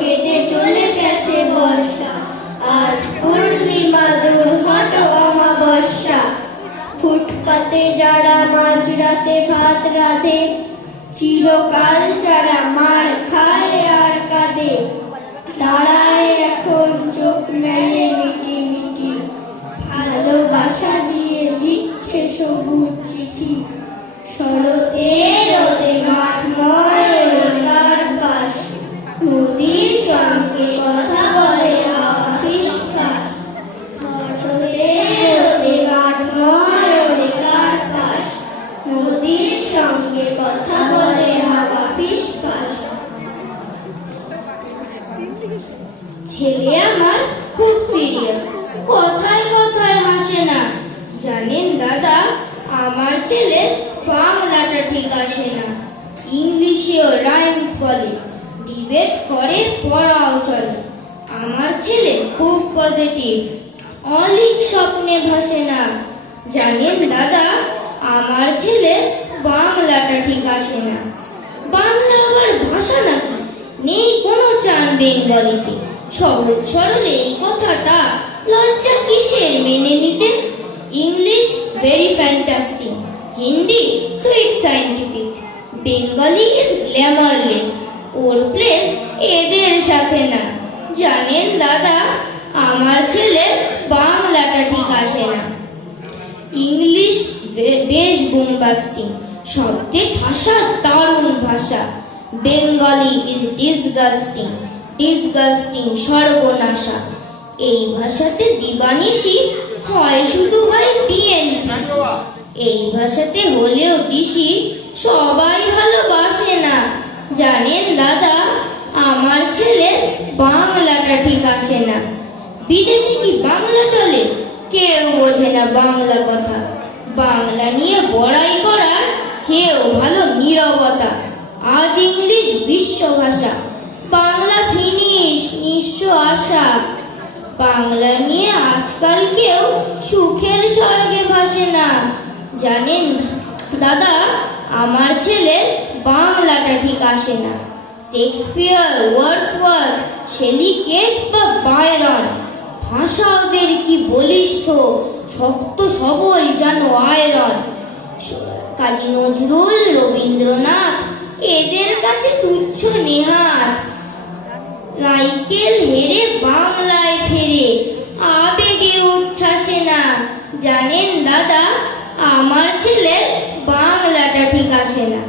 কেটে চলে গেছে বর্ষা। আজ পূর্ণিমা দুর্হট অমাবস্যা। ফুটপাতে যারা মাঝরাতে, ভাত রাধে, চিরকাল যারা মার ছেলে? বাংলাটা ঠিক আসে না। ইংলিশেও রাইমস বলে। ডিবেট করে, পড়াও চলে। আমার ছেলে খুব পজিটিভ অলিক স্বপ্নে ভাসে না। জানেন দাদা, আমার ছেলে বাংলাটা ঠিক আসে না। বাংলা আবার ভাষা নাকি? নেই কোনো চান বেঙ্গলিতে। সহজ সরল এই কথাটা লজ্জা কিসের মেনে নিতে? English fantastic Hindi, sweet scientific. Bengali is glamourless. ওর প্লেস এদের সাথে না। জানেন দাদা, আমার ছেলে বাংলাটা ঠিক আসে না। ইংলিশ বেশ বোমবাস্টিং শব্দে ভাষা দারুণ ভাষা। Bengali is disgusting. ডিসগাস্টিং সর্বনাশা। এই ভাষাতে দিবানিশি হয় শুধু হয় বিএনপি এই ভাষাতে হলেও দিশি সবাই ভালোবাসে না। জানেন দাদা, আমার ছেলে বাংলাটা ঠিক আসে না। বিদেশে কি বাংলা চলে? কেউ বোঝে না বাংলা কথা। বাংলা নিয়ে বড়াই করার চেয়েও ভালো নীরবতা। আজ ইংলিশ বিশ্ব ভাষা। বাংলা ফিনিশ নিঃস্ব আশা। বাংলা নিয়ে আজকাল কেউ সুখের স্বর্গে ভাসে না। জানেন? দাদা, আমার ছেলের বাংলাটা ঠিক আসে না। শেক্সপিয়ার ওয়ার্ডসওয়ার্থ শেলিকেট বা বায়রন ভাষা ওদের কি বলিষ্ঠ, শক্ত সবল যেন আয়রন। কাজী নজরুল, রবীন্দ্রনাথ, এদের কাছে তুচ্ছ নেহাত। রাইকেল হেরে বাংলায় ফেরে, আবেগে উচ্ছ্বাসে না। জানেন, দাদা আমার ছেলে বাংলাটা ঠিক আসে না.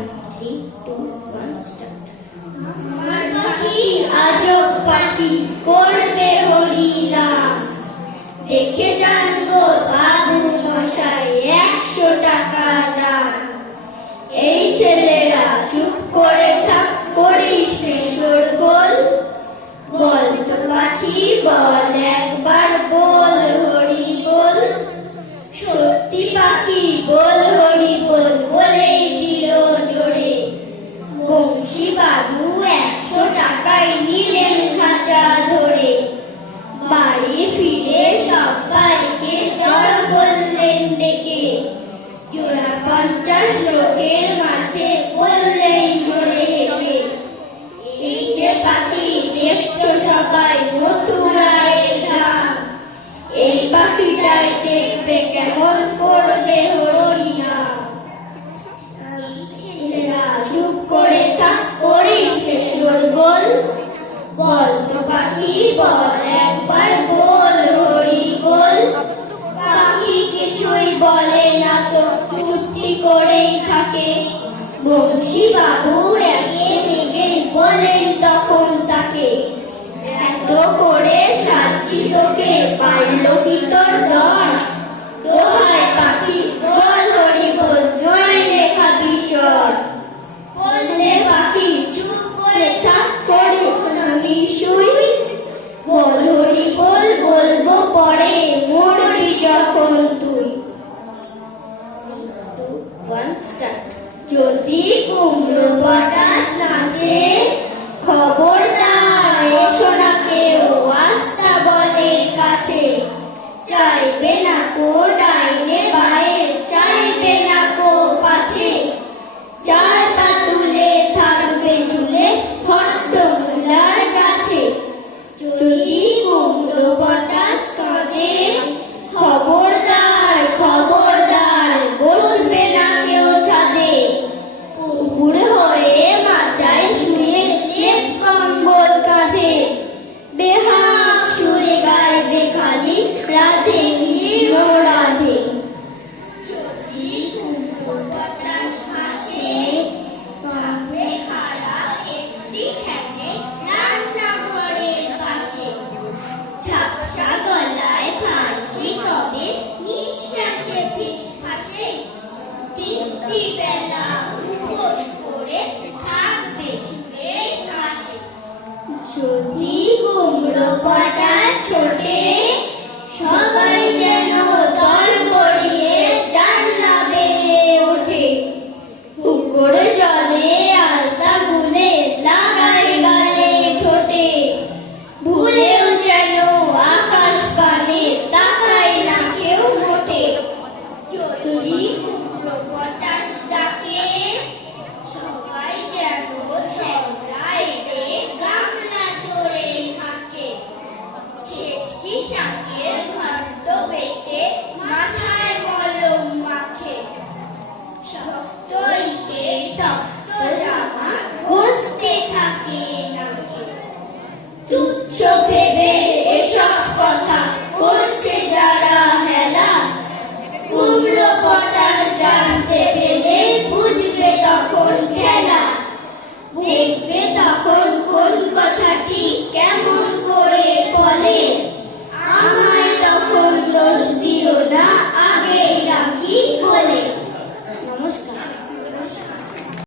আমার পাখি আজব পাখি করবে হরিনাম দেখে যান গো বাবু মশাই একশো টাকা এই ছেলেরা চুপ করে থাক করিস নে শোরগোল। বল তো পাখি বল একবার থাকে বংশী বাবুর একে মেঘে বলেন তখন তাকে। এত করে সাচ্ছি তোকে পারল কি তোর দর।